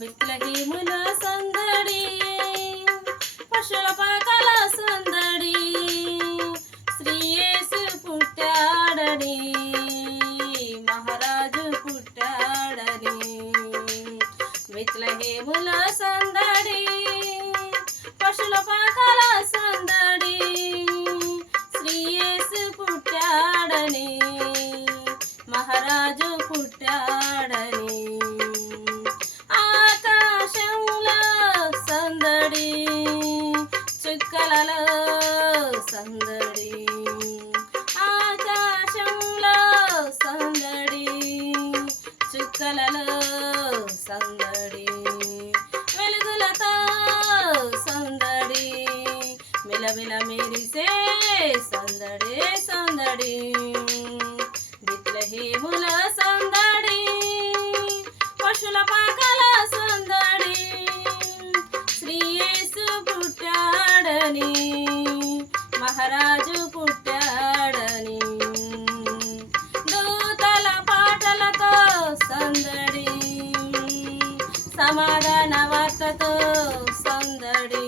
బిట్లహీముల సందడి పశుల పాకల సందడి శ్రీయేసు పుట్టాడని మహారాజు పుట్టాడని బిట్లహీముల సందడి సందడి. ఆకాశంలో సందడి. చుక్కలలో సందడి. వెలుగులతో సందడి. మిలమిల మెరిసే సందడి సందడి. పుట్టాడని మహారాజు పుట్టాడని. దూతల పాటలతో సందడి సమాధాన వార్తతో సందడి.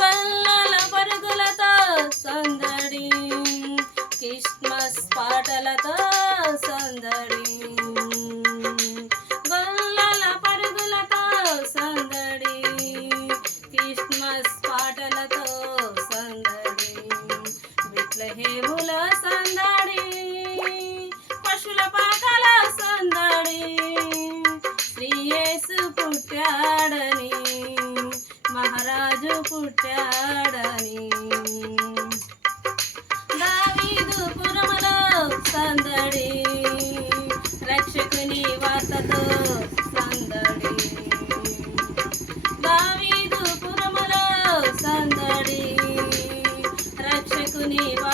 గల్లల పరుగులతో సందడి క్రిస్మస్ పాటలతో సందడి. పుట్టాడని మహారాజు పుట్టాడని. దావీదుపురములో సందడి రక్షకుని వార్తతో సందడి. దావీదుపురములో సందడి రక్షకుని వార్త